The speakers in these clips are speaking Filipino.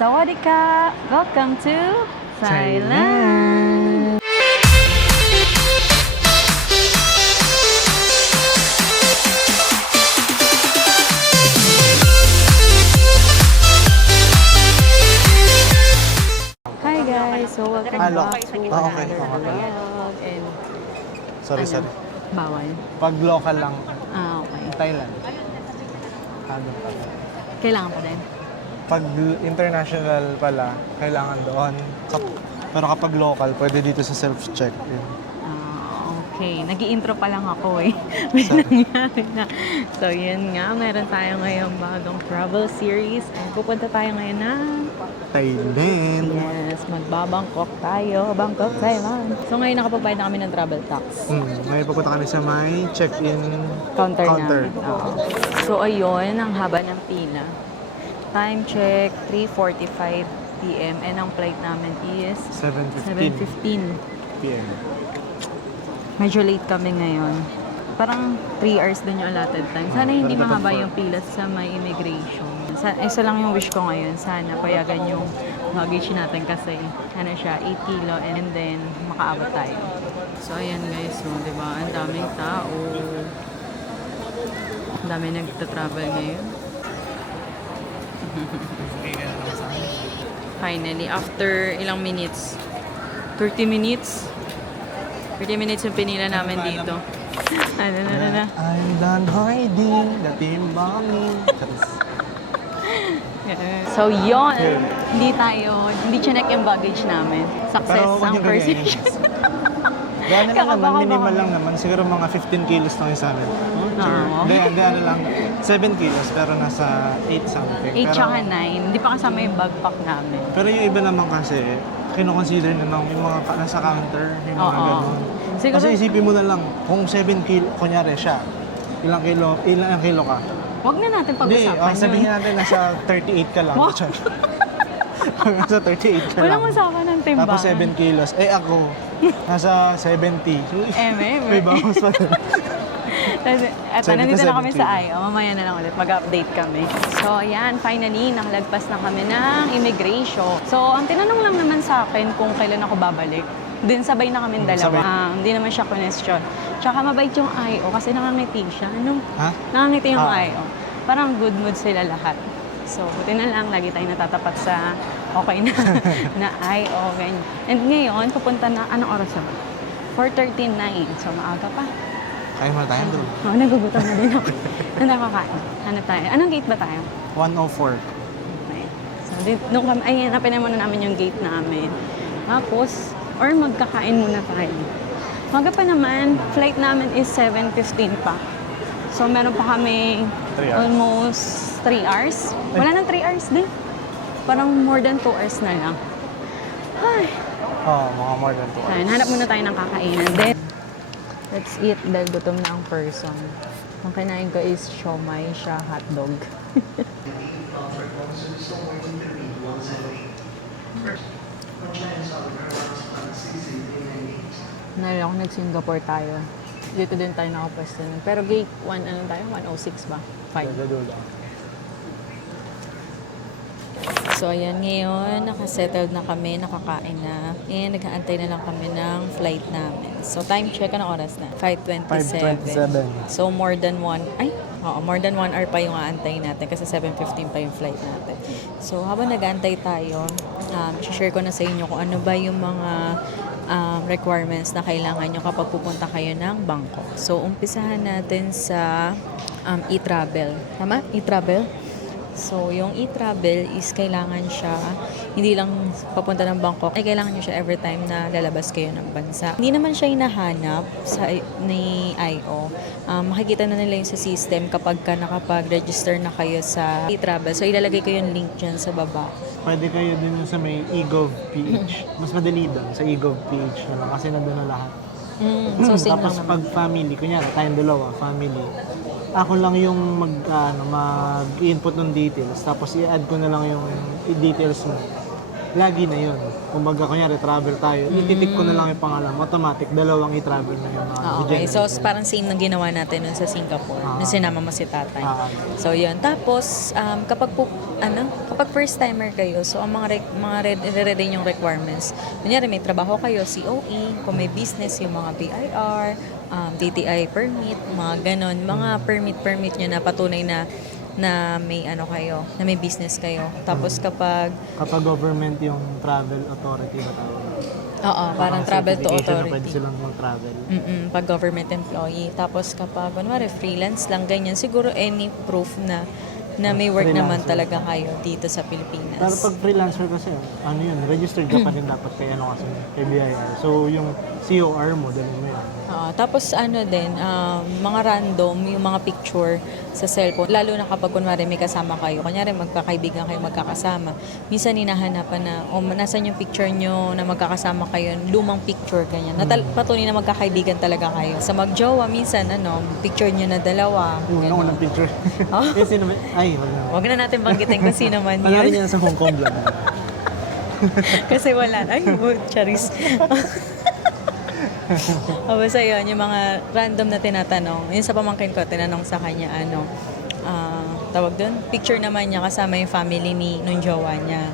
Sawadika! Welcome to Thailand! Hi guys! So welcome back to another vlog and Sorry. bawal. Pag local lang, Okay. Thailand. Ano pa? Kailangan pa din. Pag international pala, kailangan doon. Pero kapag local, pwede dito sa self-check. Okay. Nag-i-intro pa lang ako eh. May nangyari na. So, yun nga. Meron tayo ngayong bagong travel series. And pupunta tayo ngayon na Thailand. yes, magbabangkok tayo. Bangkok, Thailand. So, ngayon nakapagbayad na kami ng travel tax. Ngayon pupunta kami sa may check-in Counter. Namin. Oo. So, ayun. Ang haba ng pila. Time check, 3:45 p.m. And ang flight namin is 7:15 7:15. p.m. Medyo late kami ngayon. Parang 3 hours din yung allotted time. Sana hindi pero dapat mahaba 4. yung pila sa may immigration. Isa lang yung wish ko ngayon. Sana payagan yung luggage natin kasi ano siya, 8 kilo and then makaabot tayo. So ayan guys, so, diba? Ang daming tao. Ang dami nagta-travel ngayon. Finally, after ilang minutes? 30 minutes? 30 minutes yung pinila namin dito. Ano. I'm done hiding, the timbangin. So, yun. Hindi chinek yung baggage namin. Success ang first mission. Gano'n lang naman, minimal lang naman. Siguro mga 15 kilos lang yung sa amin. Hindi, ano lang. 7 kilos, pero nasa 8 something. 8 tsaka 9. Hindi pa kasama yung backpack namin. Pero yung iba naman kasi, kino-consider na lang yung mga nasa counter, yung mga Oo. gano'n. Siguro, Kasi isipin mo na lang, kung 7 kilo, kunyari siya, ilang kilo ka? wag na natin Hindi, pag-usapan sabihin yun. natin nasa 38 ka lang. Wow. Nasa 38 ka lang. Walang usapan ng timbangan. Tapos 7 kilos. Eh ako, nasa 70. May bawas pa rin. Eto, 70 nandito na kami 70. sa IO. Mamaya na lang ulit. Mag-update kami. So, ayan. Finally, nakalagpas na kami ng immigration. So, ang tinanong lang naman sa akin kung kailan ako babalik. Din sabay na kami dalawa. Sabay. Hindi naman siya question. Tsaka mabait yung IO kasi nakangiti siya. Ha? Nakangiti yung Ah. IO. Parang good mood sila lahat. So, buti na lang, lagi tayong natatapat sa okay na, na IO. Ganyan. And ngayon, pupunta na, anong oras na ba? 4:39. So, maaga pa. Kaya mo tayo doon. Oo, nagugutom na din ako. Ano nakakain? Hanap tayo. Anong gate ba tayo? 104. Okay. So, nung kami, ay, hanapin na muna namin yung gate namin. Tapos, or magkakain muna tayo. Maga pa naman, flight namin is 7:15 pa. So, meron pa kami 3 hours. almost 3 hours. Wala nang 3 hours din. Parang more than 2 hours na lang. Ay, Mga more than 2 hours. ayun, hanap muna tayo ng kakainan. Then, let's eat dahil gutom na ang person. Ang kinain ko is siomai, siya hotdog. Nalala ko nag-Singapore tayo. Dito din tayo nakapwesto. Pero gate 1, ano tayo? 106 ba? 5. Dulo. So, ayan ngayon, nakasettled na kami, nakakain na. And nag-aantay na lang kami ng flight namin. So, time check, anong oras na? 5:27. 5:27. So, more than 1 hour pa yung aantayin natin kasi 7:15 pa yung flight natin. So, habang nag-aantay tayo, share ko na sa inyo kung ano ba yung mga requirements na kailangan nyo kapag pupunta kayo ng Bangkok. So, umpisahan natin sa e-travel. Tama? E-travel? So, yung e-travel is kailangan siya, hindi lang papunta ng Bangkok, ay kailangan nyo siya every time na lalabas kayo ng bansa. Hindi naman siya hinahanap ni IO. Makikita na nila yung sa system kapag ka nakapag-register na kayo sa e-travel. So, ilalagay ko yung link dyan sa baba. Pwede kayo din sa may eGov.ph. Mas madali doon sa eGov.ph na lang kasi nandun na lahat. So, same lang Tapos naman. pag family, kunyari tayong dalawa, family, ako lang yung mag-input ng details. Tapos i-add ko na lang yung details mo. lagi na yun. Kumbaga, kunyari, travel tayo, ititik ko na lang yung pangalan, automatic, dalawang i-travel na yung mga Okay, so generate. parang same nang ginawa natin nun sa Singapore, nung sinama mo si tatay. Ah. So yun. Tapos kapag first timer kayo, so ang mga re-ready yung requirements. Kunyari may trabaho kayo, COE, kung may business yung mga BIR, DTI permit, mga ganon, mga permit nyo na patunay na may kayo, na may business kayo. Tapos kapag Kapag government yung travel authority ba tawag? parang travel to Certification na pwede authority. silang mag-travel. Pag government employee. Tapos kapag, kunwari, freelance lang, ganyan, siguro any proof na may work naman Freelancer. talaga kayo dito sa Pero Pilipinas. pag freelancer kasi, ano yun, registered ka pa rin dapat kay kay BIR. So, yung COR mo, dalhin mo yan. Tapos din, mga random, yung mga picture sa cellphone, lalo na kapag kunwari may kasama kayo, kunyari magkakaibigan kayo magkakasama, minsan hinahanapan na, nasan yung picture nyo na magkakasama kayo, lumang picture, ganyan. Patunay na magkakaibigan talaga kayo. Sa magjowa, minsan, picture nyo na dalawa. Yung unang picture. Yung sino ba? Ay, wala na. Huwag na natin banggitin kung sino man Pangalan yun. niya sa Hong Kong vlog. Kasi wala. Ay, charis. Basta yun, yung mga random na tinatanong. Yun sa pamangkin ko, tinanong sa kanya, tawag doon, picture naman niya kasama yung family nung jowa niya.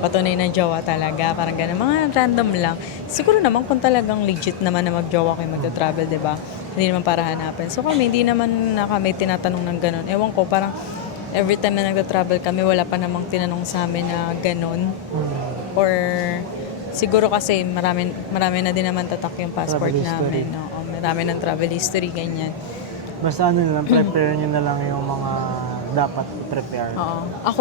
Patunay na jowa talaga, parang gano'n. Mga random lang. Siguro naman kung talagang legit naman na magjowa kayo magta-travel, di ba? Hindi naman para hanapin. So kami, hindi naman na kami tinatanong ng gano'n. Ewan ko, parang every time na nagta-travel kami, wala pa namang tinanong sa amin na gano'n. Or siguro kasi marami na din naman tatak yung passport Travel history. namin. No? Marami ng travel history, ganyan. Basta ano na lang, prepare nyo na lang yung mga dapat i-prepare. Oo. Ako,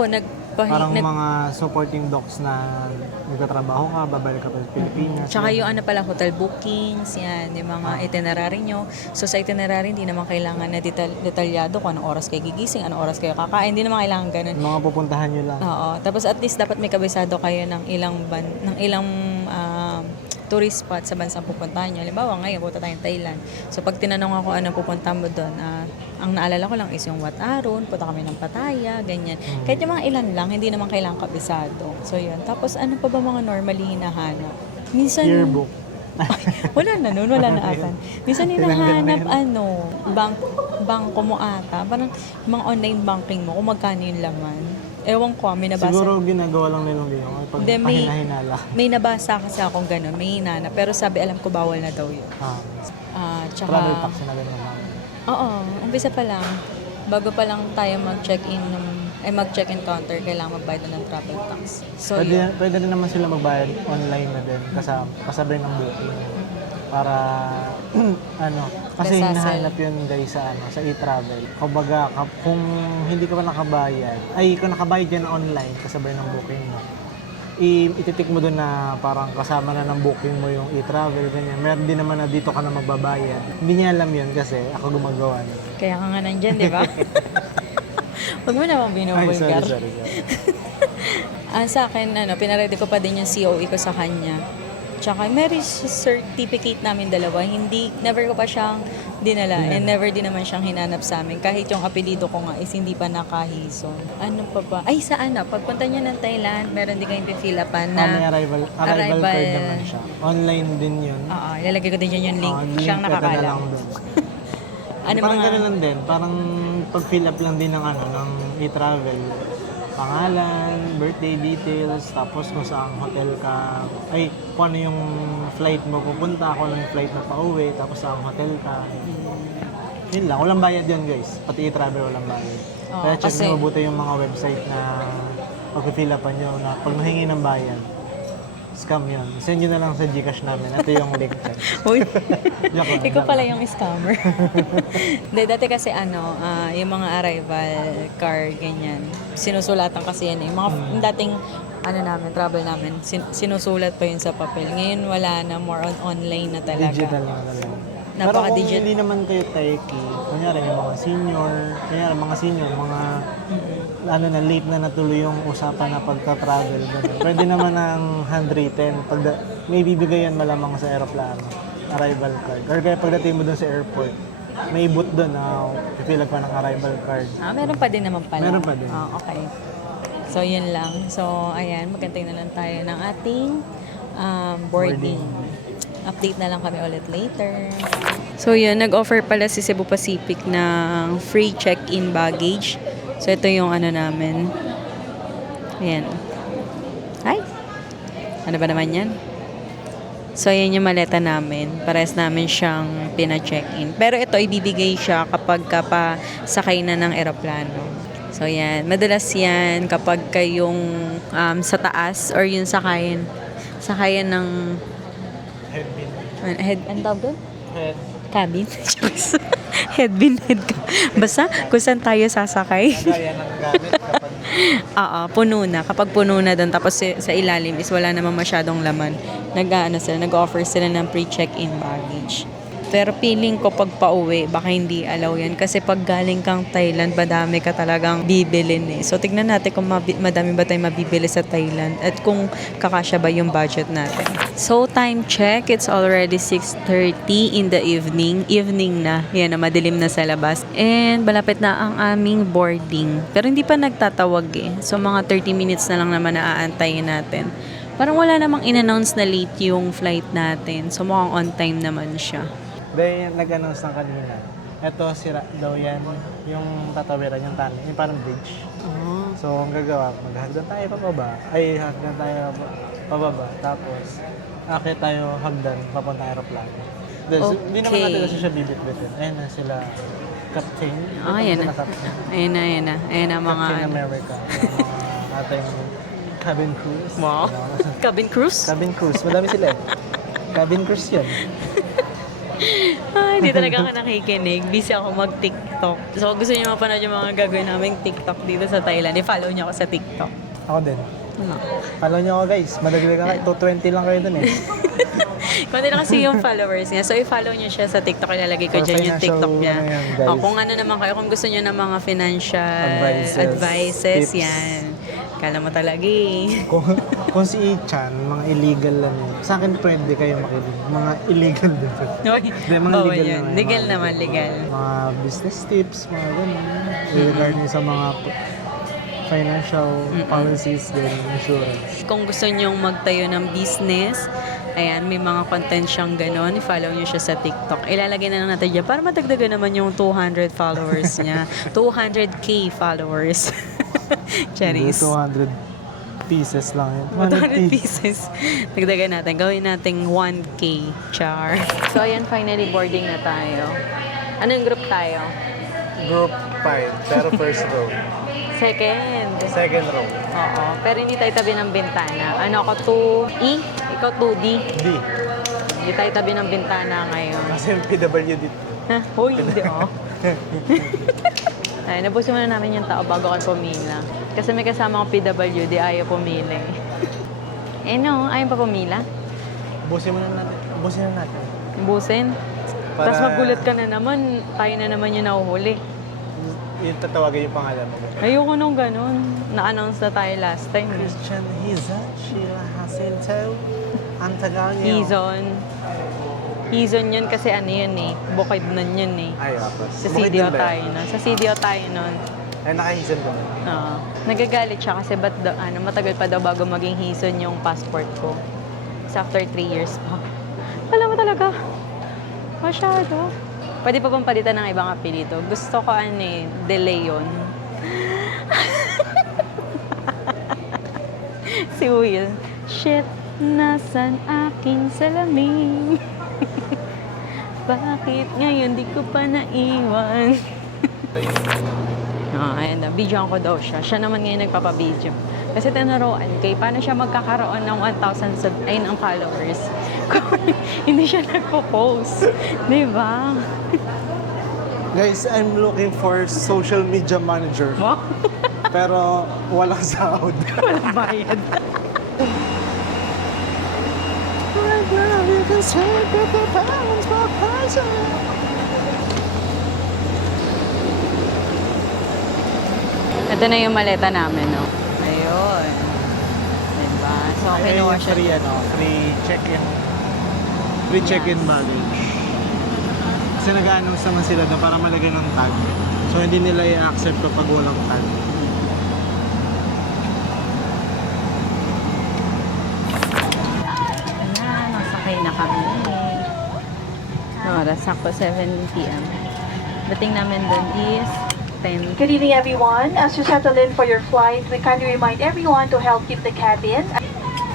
Parang mga supporting docs na nagtatrabaho ka, babalik ka pa sa Pilipinas. Tsaka yung pala, hotel bookings, yan, yung mga itinerary nyo. So sa itinerary, hindi naman kailangan na detalyado kung anong oras kayo gigising, anong oras kayo kakain, hindi naman kailangan ganun. Mga pupuntahan nyo lang. Oo. Tapos at least dapat may kabisado kayo ng ilang tourist spot sa bansang pupuntahan nyo. Halimbawa, ngayon, punta tayong Thailand. So, pag tinanong ako anong pupunta mo doon, ang naalala ko lang is yung Wat Arun, punta kami ng Pattaya, ganyan. Kahit yung mga ilan lang, hindi naman kailangan kabisado. So, yun. Tapos, ano pa ba mga normally hinahanap? Minsan, Yearbook. wala na nun, wala na ata. Minsan hinahanap, Tinanggal na bangko mo ata. Parang mga online banking mo, kung magkano yung laman. Ewan ko, may nabasa. Siguro ginagawa lang nilang yun. Pag Hindi, pahinahinala. may nabasa kasi akong gano'n, may hinana. Pero sabi, alam ko, bawal na daw yun. Tsaka, Travel tax na gano'n namin. oo, umpisa pa lang. Bago pa lang tayo mag-check-in counter, kailangan magbayad na ng travel tax. So, yun. Pwede rin naman sila magbayad online na din kasabay ng booking. Para kasi Less hassle. hinahanap yun guys sa e-travel. Kumbaga kung hindi ka pa nakabayad, kung nakabayad yan online kasabay ng booking mo, ititik mo doon na parang kasama na ng booking mo yung e-travel, ganyan. Meron din naman na dito ka na magbabayad. Hindi niya alam yun kasi ako gumagawa nun. Kaya ka nga nandyan, di ba? Huwag mo namang binubulgar. Sorry. Sa akin, pinaredy ko pa din yung COE ko sa kanya. Tsaka marriage certificate namin dalawa, never ko pa siyang dinala and never din naman siyang hinanap sa amin. Kahit yung apelido ko nga is hindi pa nakahison. Ano pa ba? Ay, pagpunta niya ng Thailand, meron din kayong pifilapan na may arrival card naman siya. Online din yun. Oo, ilalagay ko din dyan yung link. Siyang Link ka na nakakala. lang doon. Parang gano'n lang din. Parang pag-fill up lang din ng e-travel. Pangalan, birthday details, tapos kung saan hotel ka, kung ano yung flight mo pupunta, kung ano yung flight na pauwi, tapos saan hotel ka. Yun lang, walang bayad yun guys. Pati e-travel walang bayad. Kaya check kasi- nyo mabuti yung mga website na pag-fill upan nyo na pag nahingi ng bayad, scam yun. Send nyo na lang sa Gcash namin. Ito yung link dyan. Uy, Joke lang, ikaw joke pala lang. yung scammer. Hindi, dati kasi yung mga arrival card, ganyan. Sinusulatan kasi yan. Yung mga yung dating travel namin, sinusulat pa yun sa papel. Ngayon wala na, more on online na talaga. Digital na talaga. Pero kung Napaka-digital. hindi naman kayo techie, kunyari may mga senior, late na natuloy yung usapan na pagka-travel. Ganun. Pwede naman ang handwritten. May bibigayan malamang sa aeroplano, arrival card. Or kaya pagdating mo dun sa airport, may booth dun na pipilag pa ng arrival card. Meron pa din naman pala. Meron pa din. Okay. So, yun lang. So, ayan, magantay na lang tayo ng ating boarding. Update na lang kami ulit later. So, yun, nag-offer pala si Cebu Pacific ng free check-in baggage. So, ito yung ano namin. Ayan. Hi! Ano ba naman yan? So, ayan yung maleta namin. Pares namin siyang pina-check-in. Pero ito, ibibigay siya kapag sakay na ng eroplano. So, yan. Madalas yan kapag kayong sa taas or yung sakayan ng ang tawag doon? Cabin? Headbin. Basta, kung saan tayo sasakay. Kagaya ng gamit kapag Oo, puno na. Kapag puno na doon, tapos sa ilalim is wala naman masyadong laman. Nag-offer sila ng pre-check-in baggage. Pero feeling ko pag pauwi, baka hindi allow yan. Kasi pag galing kang Thailand, madami ka talagang bibilin eh. So, tignan natin kung madami ba tayong mabibili sa Thailand at kung kakasya ba yung budget natin. So, time check. It's already 6:30 in the evening. Evening na. Yan na, madilim na sa labas. And malapit na ang aming boarding. Pero hindi pa nagtatawag eh. So, mga 30 minutes na lang naman na aantayin natin. Parang wala namang in-announce na late yung flight natin. So, mukhang on time naman siya. dahil nag-announce ng kanina. Ito, sira daw yan, yung tatawiran, yung tunnel, yung parang bridge. Oh. So, ang gagawa, maghagdan tayo pababa, hagdan tayo pababa, tapos akit tayo hagdan, papunta aeroplano. Okay. Hindi naman natin kasi siya bibit-bitin. Ayun na sila, Captain. Ah, yan na. Ayun na. Ayun na mga... Captain America. Yung mga ating cabin cruise. Wow. Cabin cruise? Cabin cruise. Madami sila eh. Cabin cruise yun. Ay, hindi talaga ako nakikinig. Busy ako mag-TikTok. So, kung gusto niyo mapanood yung mga gagawin naming TikTok dito sa Thailand, i-follow niyo ako sa TikTok. Ako din. No. Follow niyo ako guys. Madagdag ka. 220 lang kayo dun eh. Kunti na kasi yung followers niya. So, i-follow niyo siya sa TikTok. Ilalagay ko For dyan yung financial, TikTok niya. ano yan, guys. Kung ano naman kayo, kung gusto niyo ng mga financial Advices, advices, tips. yan. Kala mo talaga eh. Kung si Ichan, mga illegal lang yun. Sa akin pwede kayo makinig. Mga illegal din. Hindi, mga Bawal legal yun. naman. Legal naman, legal. Mga business tips, mga ganun. Regarding sa mga financial policies din, insurance. Kung gusto nyong magtayo ng business, ayan, may mga content siyang ganon, i-follow nyo siya sa TikTok. Ilalagay na lang natin dyan para matagdagan naman yung 200 followers niya. 200k followers. Cherries. 200 pieces lang yun. 200 pieces. Dagdagan natin. Gawin nating 1k. Char. So, ayan, finally boarding na tayo. Anong group tayo? Group 5, pero first row. Second. Second row. Oo. Pero hindi tayo tabi ng bintana. Ano ako, 2E? Ikaw 2D. D. Hindi tayo tabi ng bintana ngayon. Kasi yung PWD. Ha? Hoy, hindi oh. Ay, nabusin muna namin yung tao bago kayo pumila. Kasi may kasama akong PWD, ayaw pumila eh. Eh no, ayaw pa pumila. Busin na natin. Busin. Para- Tapos magulat ka na naman, tayo na naman yung nahuhuli. Yung tatawagin yung pangalan mo. Ayoko nung ganun. Na-announce na tayo last time. eh. Christian Hiza, Sheila Jacinto, Antagalio. Hizon yun kasi ano yun eh. Bukid nun yun eh. Ay, tapos. Sa CDO tayo nun. Sa CDO tayo nun. Ay, naka-Hizon ko. Oo. Nagagalit siya kasi matagal pa daw bago maging hison yung passport ko. It's after 3 years pa. Alam mo talaga, masyado. Pwede pa bang palitan ng ibang apelyido? Gusto ko De Leon. Si Will. Shit, nasan aking salamin? Bakit ngayon di ko pa naiwan? Ayan na, videoan ko daw siya. Siya naman ngayon nagpapabideo. Kasi tinaroan kay paano siya magkakaroon ng 1,000 ng followers kung hindi siya nagpo-post. Di ba? Guys, I'm looking for social media manager. Wow. Pero walang sahod. Walang bayad. Right now, you can take the pounds for pricing. Ito na yung maleta namin, no? Ayun. Diba? So, kinuha siya. Free check-in baggage. Kasi nag-announce naman sila na para malagay ng tag. So, hindi nila i-accept kapag walang tag. kami. Oras, sakto 7 p.m. Dating namin doon is 10. Good evening, everyone. As you settle in for your flight, we kindly remind everyone to help keep the cabin.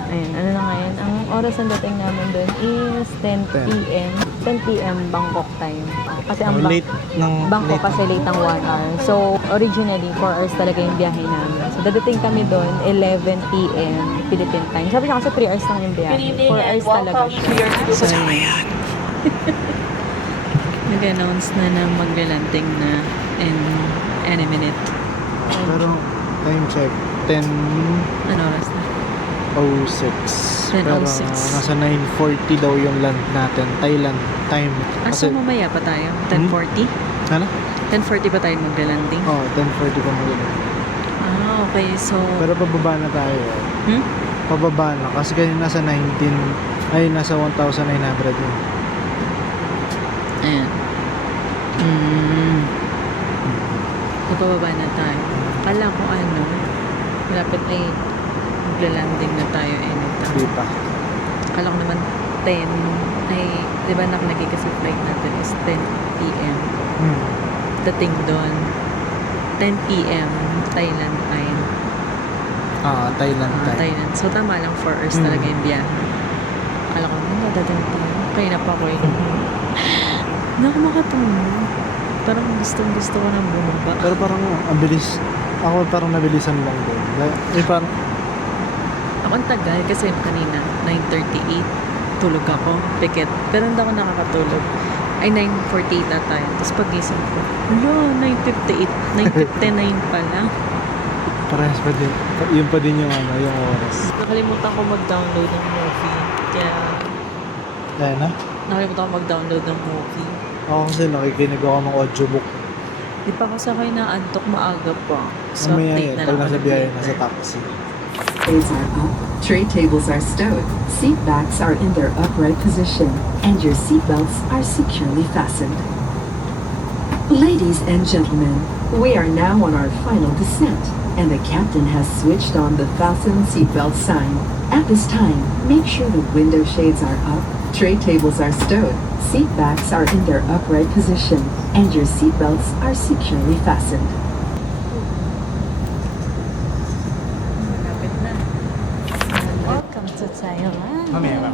Ayun, ano na ngayon? Ang oras ng dating namin doon is 10 p.m. 10 p.m. Bangkok time. Kasi ang late ng Bangkok late kasi late ng 1 hour. So, originally, 4 hours talaga yung biyahe namin. So, dadating kami doon 11 p.m. Philippine time. Sabi niya kasi 3 hours lang yung biyahe. Good evening 4 and hours talaga welcome siya. to your So, nag-announce na na maglalanding na in any minute. Pero time check, 10:06. Ano oras na? 10:06. Pero nasa 9:40 daw yung land natin, Thailand time. So mamaya pa tayo? 10:40? Ano? 10:40 pa tayo maglalanding? Oo, 10:40 pa maganda. Okay. So, Pero pababa na tayo. hmm? Pababa na kasi kanina nasa 1,900 yun. Ayan. So, pababa na tayo. Kala ko malapit ay maglalanding na tayo anytime. Di pa. Kala ko naman 10 ay, di ba nakalagay kasi flight natin is 10 p.m. Dating doon 10 p.m. Thailand time. Thailand time. Thailand. So, tama lang 4 hours talaga yung biyahe. Kala ko naman dadating tayo. Kaya na pa ko yun. Hindi ako makatulog. Parang gusto ko na bumaba. Pero parang ang bilis. Ako parang nabilisan lang doon. Parang Ako ang tagal kasi kanina 9:38 tulog ako, pikit. Pero hindi ako nakakatulog. Ay 9:48 na tayo. Tapos pagising ko, 9:58, 9:59 pala. parehas pa din. Yun pa din yung yung oras. Nakalimutan ko mag-download ng movie. Kaya Ayan na. nakalimutan ko mag-download ng movie. Ako kasi nakikinig ako ng audiobook. Di pa kasi ako inaantok, maaga pa. So, Mamaya update yan, na pag lang nasa ako biyahe, later. nasa taxi. Trays are up, tray tables are stowed, seat backs are in their upright position, and your seat belts are securely fastened. Ladies and gentlemen, we are now on our final descent, and the captain has switched on the fasten seatbelt sign. At this time, make sure the window shades are up, tray tables are stowed, seat backs are in their upright position, and your seat belts are securely fastened. Malapit na. Welcome to Taiwan. Mamaya.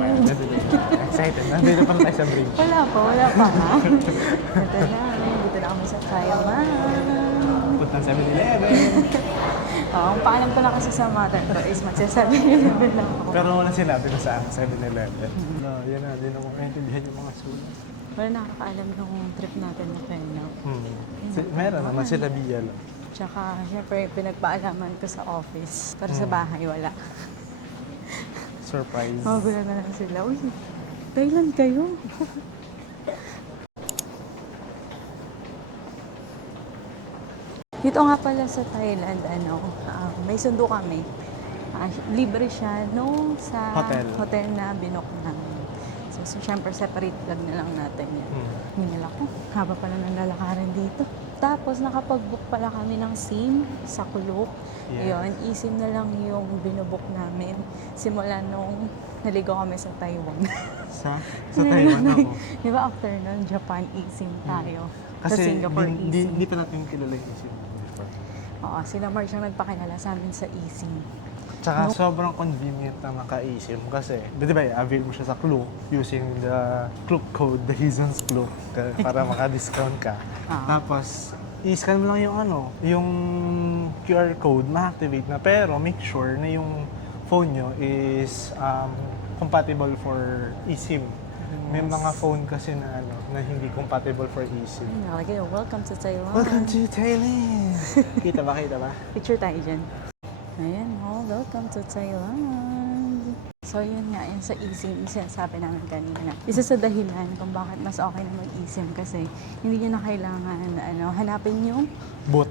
Excited. Nandito pa tayo sa bridge. Wala pa ha. Dito na kami sa Taiwan. Punta sa 7-Eleven. Ang paalam ko na kasi sa mother ko is magsasabi-level lang ako. Pero wala sinabi ko sa 7-Eleven. No, yan na. Hindi na ko maintindihan yung mga sulat. Wala nakakaalam nung trip natin na Kenya. Meron naman sila Bia lang. Tsaka, syempre, pinagpaalaman ko sa office. Pero sa bahay, wala. Surprise. Magulo na lang sila. Uy, Thailand kayo. Dito nga pala sa Thailand, may sundo kami. Libre siya sa hotel na binook namin. So syempre, separate vlog na lang natin yan. Hinala ko, haba pala ng lalakarin dito. Tapos, nakapag-book pala kami ng SIM sa Klook. Yeah. Yun, eSIM na lang yung binobook namin. Simula nung naligo kami sa Taiwan. Sa Taiwan ako. Di ba after nun, Japan eSIM tayo. Sa Kasi Singapore eSIM. hindi pa natin kilala yung eSIM. Oo, sila Mark ang nagpakilala sa amin sa eSIM. Tsaka sobrang convenient na maka-eSIM kasi, di ba, avail mo siya sa Klook using the Klook code, the Reasons Klook, para maka-discount ka. Tapos, i-scan mo lang yung QR code, ma-activate na, pero make sure na yung phone nyo is compatible for eSIM. May mga phone kasi na na hindi compatible for eSIM. Nalagay, welcome to Taiwan. Welcome to Thailand! Kita ba? Picture tayo dyan. Ayan, welcome to Thailand. So yun nga, yun sa eSIM, yung sinasabi namin kanina. Isa sa dahilan kung bakit mas okay na mag-eSIM kasi hindi nyo na kailangan hanapin yung Boot.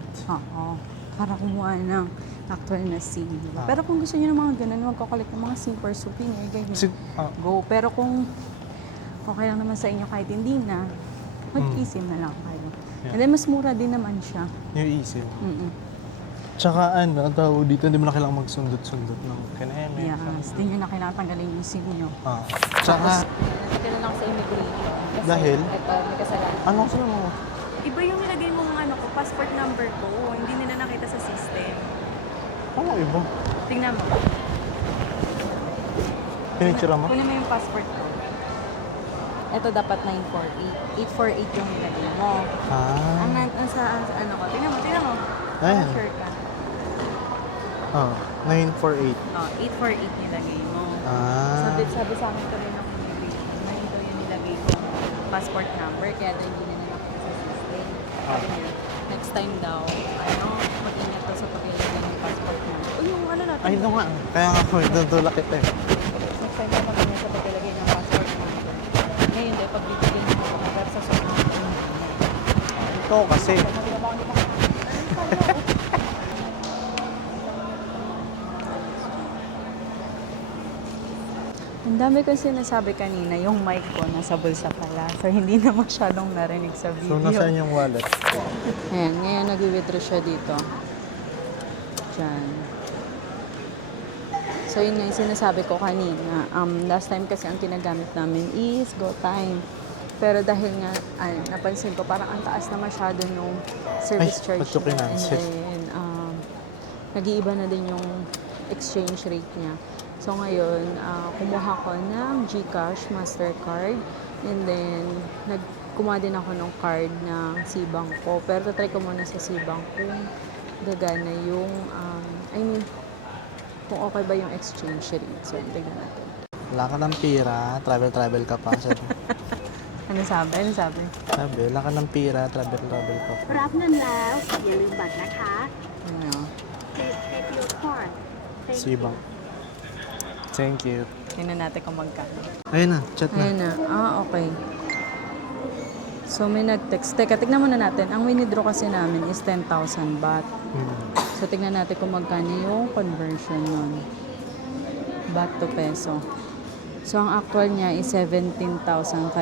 para kumuha ng actual na SIM. Diba? Pero kung gusto nyo ng mga ganun, magkakulit ng mga SIM for souvenir, ganyan. Go. Pero kung okay lang naman sa inyo kahit hindi na, mag-eSIM na lang kayo. Yeah. And then mas mura din naman siya. Yung eSIM. Tsaka ano, tawag dito, hindi mo na kailangan magsundot-sundot ng kineme. Yes, hindi nyo na kailangan tanggalin yung SIM nyo. Ah. Tsaka, Kailan ako sa immigration. Kasi Dahil? Ito, may kasalanan. ano kasi mo? Iba yung nilagay mong ano ko, passport number ko. Hindi nila nakita sa system. Ano iba? Tingnan mo. Pinitsura mo? Kunin mo yung passport ko. Ito dapat 948. 848 yung nilagay mo. Ah. Ang sa ano ko. Tingnan mo, tingnan mo. Ayan. Sure ka. Ah, 948. Oh, 848 nilagay mo. Ah. Sabi sa akin ko rin ng immigration na ito yung nilagay ko passport number. Kaya daw hindi na nila nakita sa system. Sabi niya, next time daw, mag-ingat daw sa pag-ilagay ng passport number. Uy, yung ano natin. Ay, ito nga. Kaya nga po, itutulak kita eh. Next time daw mag-ingat sa pag-ilagay ng passport number. Ngayon daw, pagbibigyan mo ng number sa susunod. Ito kasi. Ang dami kong sinasabi kanina, yung mic ko nasa bulsa pala. So, hindi na masyadong narinig sa So, video. nasaan yung wallet? Ayan, ngayon nag-withdraw siya dito. Diyan. So, yun nga yung sinasabi ko kanina. Last time kasi ang kinagamit namin is GoTime. Pero dahil nga, napansin ko, parang ang taas na masyado yung service Ay, charge patukin niya. na, And sis. then, nag-iiba na din yung exchange rate niya. So, ngayon, kumuha ko ng GCash, Mastercard. And then, kumuha din ako ng card ng Cbank ko. Pero tatry ko muna sa Cbank kung gagana yung, kung okay ba yung exchange rate. So, tignan natin. Wala ka ng pira, travel ka pa. Sabi, Ano sabi? Ano sabi? wala ka ng pira, travel ka pa. รับเงินแล้วอย่าลืมบัตรนะคะ Ano? Please take your card. Thank you. Sibang. Thank you. Tingnan natin kung magkano. Ayun na, chat Ayun na. na. Okay. So, may nag-text. Teka, tignan muna natin. Ang winidraw kasi namin is 10,000 baht. Hmm. So, tignan natin kung magkano yung conversion nun. Baht to peso. So, ang actual niya is 17,549.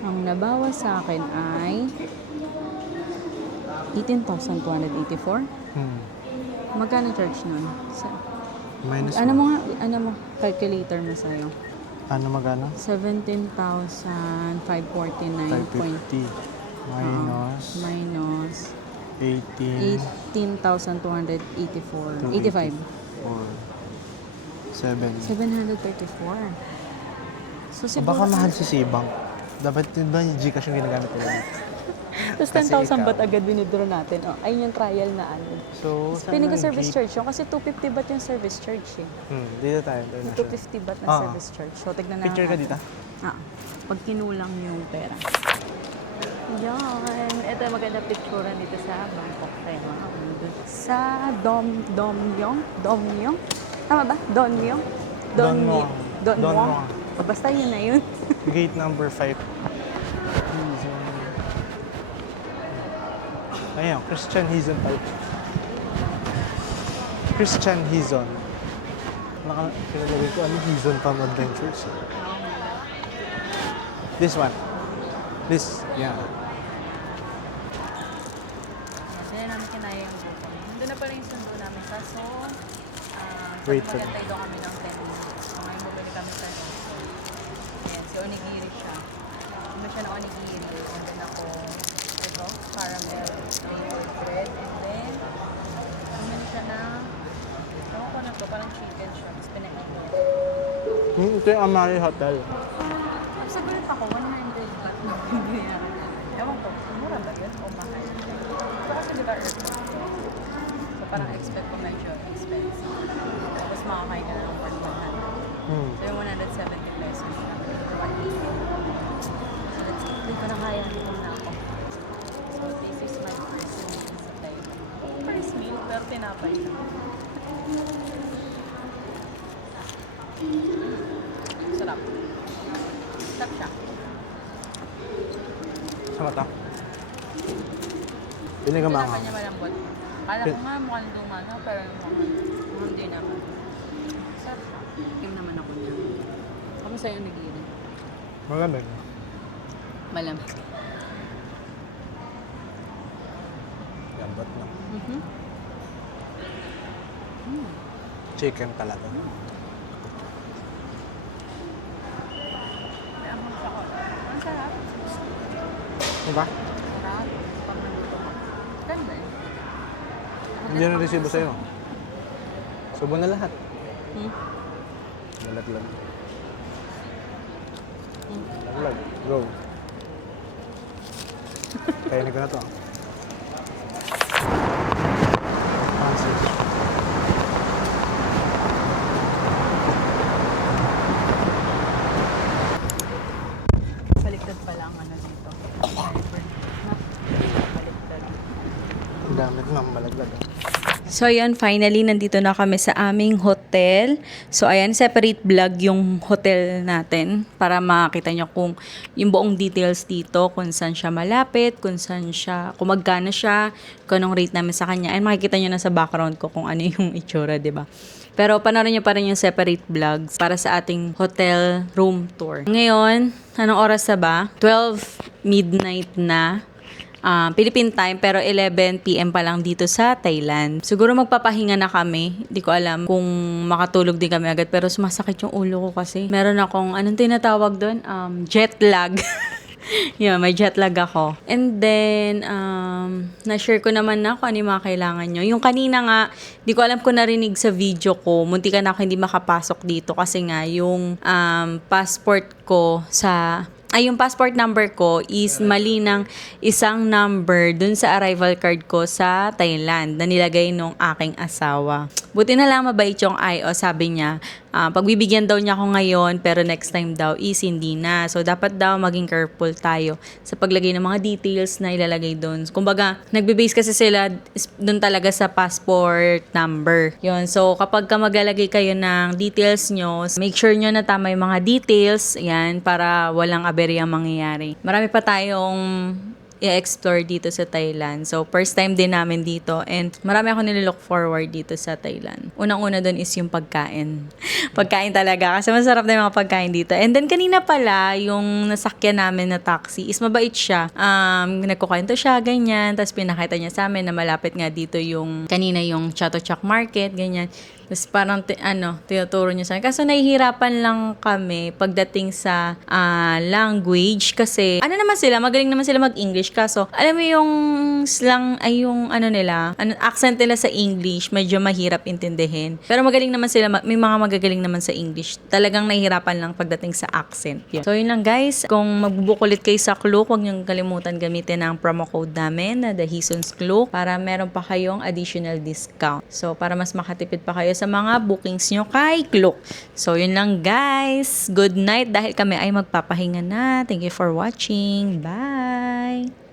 Ang nabawas sa akin ay 18,284. Magkano charge nun? Minus Ano mo. mo nga, calculator mo sa'yo? Ano magana? 17,549. 550. Minus Minus 18. 18,284. 85. 7. 734. So, siguro... Baka mahal si Sibang. Dapat yun ba yung Gcash yung ginagamit nila? Tapos Kasi 10,000 ikaw. baht agad winidraw natin. Oh, ayun yung trial na ano. So, Piling ko saan service ang charge yun kasi 250 baht yung service charge eh. Dito tayo. Doon na siya. 250 baht na Ah. service charge. So, tignan na Picture ka natin. dito? Pag kinulang yung pera. Yan. Ito yung maganda picturean dito sa Bangkok, Taiwan. Sa Domyong? Tama ba? Domyong? Don Muang. Don Muang. Basta yun na yun. Gate number 5. Ayan, Christian Hizon type. Christian Hizon. Pinalagay ko, ano Hizon Farm Adventures? This one. This, yeah. Hindi na namin kinaya yung buko. Nandun na pala yung sundo namin. Kaso, Wait for magantay daw kami ng 10 minutes. So, ngayon bumili kami sa Nestle. Ayan, si onigiri siya. Ano siya na onigiri. And then ako, ito, caramel flavored bread. And then, bumili siya na, ewan ko na to, parang chicken siya. Tapos pinainit. Ito yung Amari Hotel. Sa gulit ako, 100 baht na binayaran. Ewan ko, mura ba yun o mahal? Ito kasi di ba airport? So parang expect ko medyo expensive. Tapos makakain ka na ng 100. So yung 170 pesos na 180. So let's see. Hindi ko na kaya. Hindi na ako. So this is my first meal sa Taiwan. First meal, pero tinapay siya. Sarap. Sarap siya. Sa mata. Pili ka Tinapay mga. niya malambot. Kala ko nga mukhang luma na, pero mukhang hindi naman. Sarap siya. King naman ako niya. Kamusta yung nagiri? Malamig. Malamig. Lambat na. Chicken talaga. Ang sarap. Diba? Sarap. Pag naluto mo. Ganda eh. Hindi na resibo sa'yo. Subo na lahat. Hmm? Malaglag. Malaglag. Go. Kainin ko na to. Francis. Baliktad pala ang ano dito. Baliktad. Ang gamit ma'am, malaglag. So ayan, finally nandito na kami sa aming hotel. So ayan, separate vlog yung hotel natin para makita nyo kung yung buong details dito, kung saan siya malapit, kung saan siya, kung magkano siya, kung anong rate namin sa kanya. And makikita nyo na sa background ko kung ano yung itsura, 'di ba? Pero panoorin nyo pa rin yung separate vlogs para sa ating hotel room tour. Ngayon, anong oras na ba? 12 midnight na. Philippine time, pero 11 PM pa lang dito sa Thailand. Siguro magpapahinga na kami. Hindi ko alam kung makatulog din kami agad, pero sumasakit yung ulo ko kasi. Meron akong, anong tinatawag doon? Jet lag. Yeah, may jet lag ako. And then, na-share ko naman na kung ano yung mga kailangan nyo. Yung kanina nga, di ko alam kung narinig sa video ko, munti ka na ako hindi makapasok dito kasi nga yung passport ko yung passport number ko is mali ng isang number dun sa arrival card ko sa Thailand na nilagay nung aking asawa. Buti na lang mabait yung IO, sabi niya. Pagbibigyan daw niya ako ngayon pero next time daw is hindi na. So dapat daw maging careful tayo sa paglagay ng mga details na ilalagay doon. Kumbaga, nagbe-base kasi sila doon talaga sa passport number. Yun. So kapag ka maglalagay kayo ng details nyo, make sure nyo na tama yung mga details. Yan, para walang aberya mangyayari. Marami pa tayong i-explore dito sa Thailand. So, first time din namin dito and marami ako nililook forward dito sa Thailand. Unang-una doon is yung pagkain. Pagkain talaga kasi masarap na yung mga pagkain dito. And then, kanina pala, yung nasakyan namin na taxi is mabait siya. Nagkukwento siya, ganyan. Tapos, pinakita niya sa amin na malapit nga dito yung, kanina yung Chatuchak Market, ganyan. Tapos parang tinuturo niya sa akin. Kaso nahihirapan lang kami pagdating sa language kasi magaling naman sila mag-English. Kaso alam mo yung slang ay yung accent nila sa English medyo mahirap intindihin. Pero magaling naman sila, may mga magagaling naman sa English. Talagang nahihirapan lang pagdating sa accent. Yun. So yun lang guys, kung magbubook ulit kayo sa Klook, huwag niyong kalimutan gamitin ang promo code namin na The Hisons Klook para meron pa kayong additional discount. So para mas makatipid pa kayo sa mga bookings nyo kay Klook. So, yun lang guys. Good night dahil kami ay magpapahinga na. Thank you for watching. Bye!